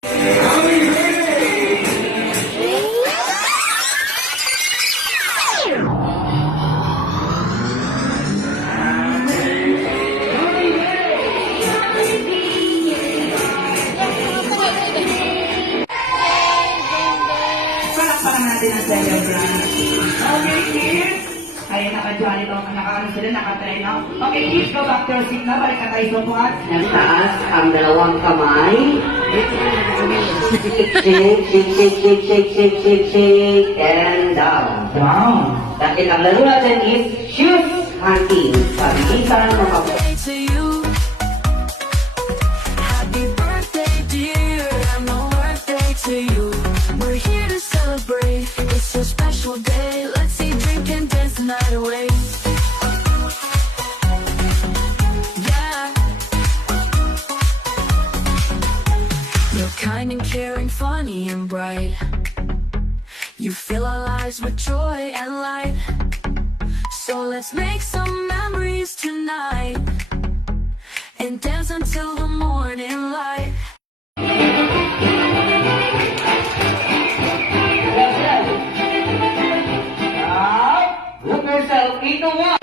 Palakpakan natin ang celebrant. Okay, kids. Kaya naka-join ito, naka-ano sila, naka-try na. Okay, kids, go back to your seat na. Balik na tayo sa upuan. Taas ang dalawang kamay. Shake, shake, shake, shake, shake, shake, shake, shake, shake, and down. Wow. Dahil ang laro natin is shoes hunting. Pabilisan mga To you, happy birthday, dear. And no birthday to you. We're here to celebrate. It's a special day. Let's see, drink and dance the night away. Yeah. You're kind and caring, funny and bright. You fill our lives with joy and light. So let's make some memories tonight and dance until the morning light. Look yourself into one.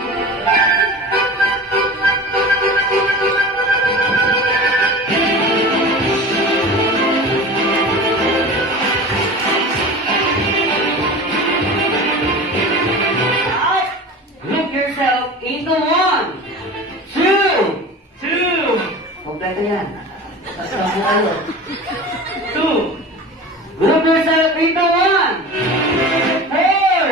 Look yourself into one. Two. Kompleto yan. Sabi kayo. Two. Look yourself into one. Four.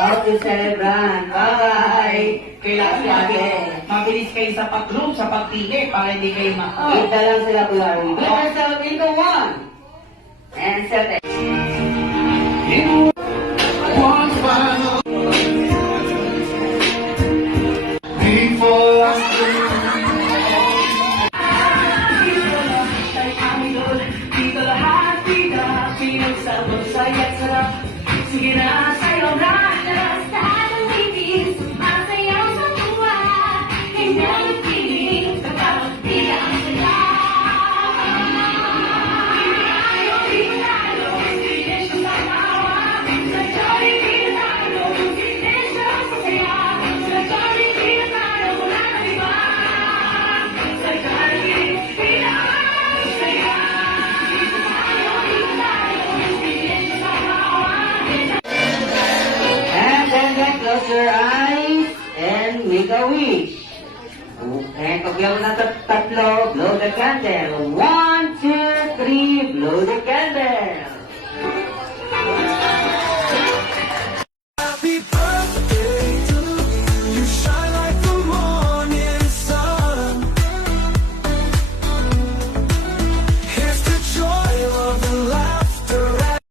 Okay, celebrant. Bye-bye. Kailangan mabilis kayo sa pag-group, sa pagpili, para hindi kayo Kita lang sila kulari. Look yourself into one. And seven. Dito lahat, dito, pinagsabot sa sarap. Sige na, sayo na. Lahat ng babies, masayaw sa tuwa. Hindi ang nagpiling, nagpapagpila ang saya. Di tayo, hindi siya sa tawa. Sa Jollibee na tayo, hindi siya sa saya. Sa Jollibee na tayo, wala na iba. Sa Jollibee, pinakasaya. Di tayo, hindi siya sa tawa. And then close your eyes and make a wish. And pag mo na tatlo, blow the candle. 1,